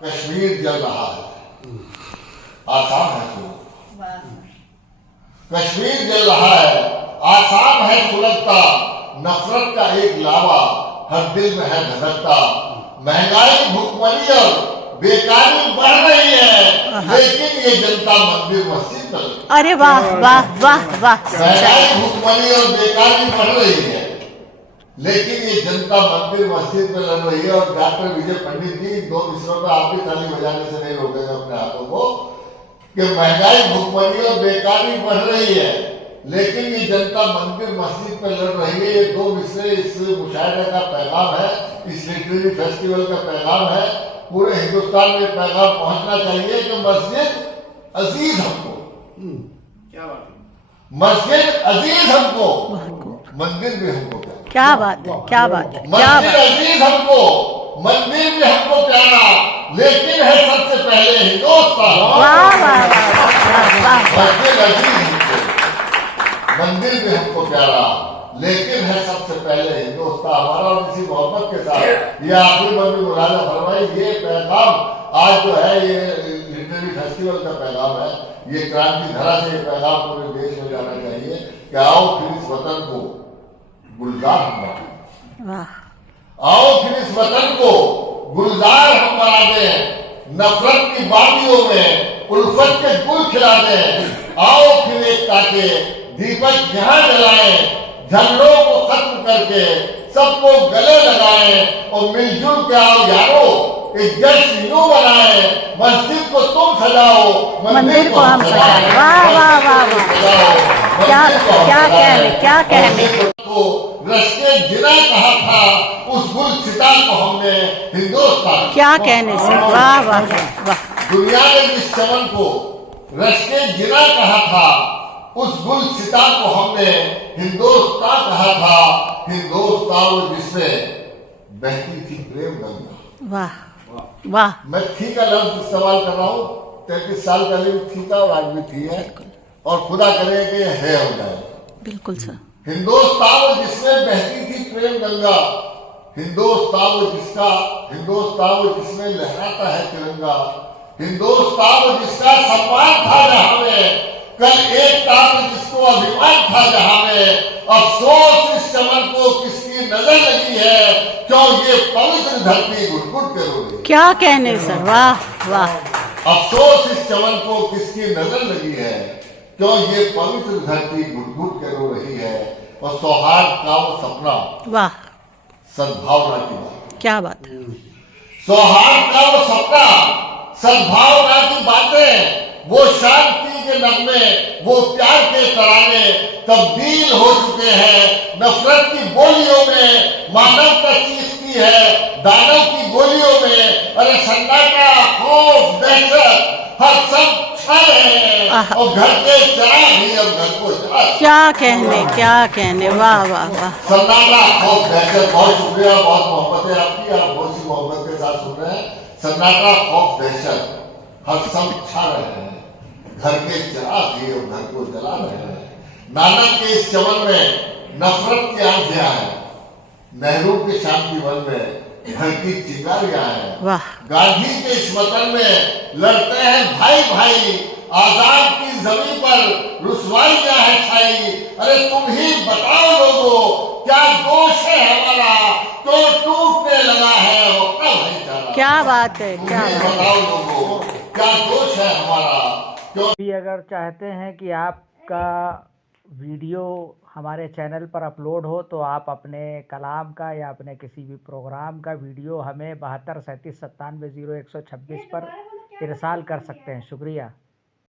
कश्मीर जल रहा है, आसाम है सुलगता। कश्मीर जल रहा है, आसाम है सुलगता। नफरत का एक लावा हर दिल में है धधकता। महंगाई, भुखमरी और बेकारी बढ़ रही है, लेकिन ये जनता मंदिर मस्जिद में। अरे वाह वाह वाह वाह। महंगाई, भुखमरी और बेकारी बढ़ रही है, लेकिन ये जनता मंदिर मस्जिद में लड़ रही है। और डॉक्टर विजय पंडित जी, 2 मिसरों में आप भी ताली बजाने से नहीं रोकेंगे अपने हाथों को, कि महंगाई, भुखमरी और बेकारी बढ़ रही है, लेकिन ये जनता मंदिर मस्जिद में लड़ रही है। ये 2 मिसरे इस मुशायरे का पैगाम है, इस लिटरेरी फेस्टिवल का पैगाम है। पूरे हिंदुस्तान में पैगाम पहुंचना चाहिए कि मस्जिद अजीज हमको, क्या बात है, मस्जिद अजीज हमको, मंदिर भी हमको प्यारा। क्या बात है, क्या बात है, क्या मस्जिद बात। अजीज हमको, मंदिर भी हमको प्यारा, लेकिन है सबसे पहले हिंदुस्तान। वाह वाह वाह वाह। मस्जिद अजीज हमको, मंदिर भी हमको प्यारा, लेकिन है सबसे पहले हिंदुस्तान हमारा। और इसी मोहब्बत के साथ ये आखिरी में भी मुलाजा फरमाई, ये पैगाम आज जो है ये लिटरेरी फेस्टिवल का पैगाम है। ये क्रांति धरा से ये पैगाम पूरे देश में जाना चाहिए कि आओ फिर इस वतन को गुलजार हम बना दें, आओ फिर इस वतन को गुलजार हम बना दें। नफरत की वादियों में उल्फत के गुल खिला दें। आओ फिर एकता के दीपक यहाँ जलाएं, झगड़ों को खत्म करके सबको गले लगाएं और मिलजुल के आओ यारो एक जश्न यूं बनाएं। मस्जिद को तुम सजाओ, मंदिर को हम सजाएं। वाह वाह वाह वाह। क्या क्या कहने, क्या कहने। को रश्के जिना कहा था, उस गुल सिता को हमने हिंदुस्तान। क्या कहने से, वाह वाह वाह। दुनिया ने जिस चमन को रश्के जिना कहा था, उस गुल सिता को हमने हिंदुस्तान कहा था। हिंदुस्तान जिसमें बहती थी प्रेम गंगा। वाह वाह। मैं थी का लफ्ज इस्तेमाल कर रहा हूँ, 33 साल पहले भी थी था और आज भी थी है, और खुदा करे कि ये है हो जाए। बिल्कुल सर। हिंदुस्तान जिसमें बहती थी प्रेम गंगा, हिंदुस्तान जिसमें लहराता है तिरंगा, हिंदुस्तान जिसका सम्मान था जहां में, कल एक ताब जिसको अभिमान था जहां में। अफसोस इस चमन को किसकी नजर लगी है, क्यों ये पवित्र धरती घुट-घुट के रो रही है। क्या कहने सर, वाह वाह। अफसोस इस चमन को किसकी नजर लगी है, क्यों ये पवित्र धरती घुट-घुट के रो रही है। और सौहार्द का वो सपना, वाह, सद्भावना की बात, क्या बात है। सौहार्द का वो सपना, सद्भावना की बातें, वो शांति के नगमे, वो प्यार के तराने तब्दील हो चुके हैं नफरत की बोलियों में। मानवता चीखती है दानव की गोलियों में। अरे सन्नाटा, खौफ, दहशत हर सब छा रहे हैं, और घर के चराग ही अब घर को जला। क्या कहने, क्या कहने, वाह वाह वाह। सन्नाटा, खौफ, दहशत, बहुत शुक्रिया, बहुत मोहब्बत है आपकी, आप बहुत सी मोहब्बत के साथ सुन रहे हैं। सन्नाटा, खौफ, दहशत हर सब छा रहे हैं, घर के चिराग ही और घर को जला रहे हैं। नानक के इस चमन में नफरत की आंधियां हैं, नेहरू के शांति वन में घर की चिंगारियां हैं। गांधी के इस वतन में लड़ते हैं भाई भाई, आजाद की जमीन पर रुसवाइयां है छाई। अरे तुम ही बताओ लोगों, क्या दोष है हमारा, तो टूटने लगा है अपना भाईचारा। क्या बात है, क्या बताओ लोगों, क्या दोष है हमारा। भी अगर चाहते हैं कि आपका वीडियो हमारे चैनल पर अपलोड हो, तो आप अपने कलाम का या अपने किसी भी प्रोग्राम का वीडियो हमें 72 37 97 0126 पर इरसाल कर सकते हैं। शुक्रिया।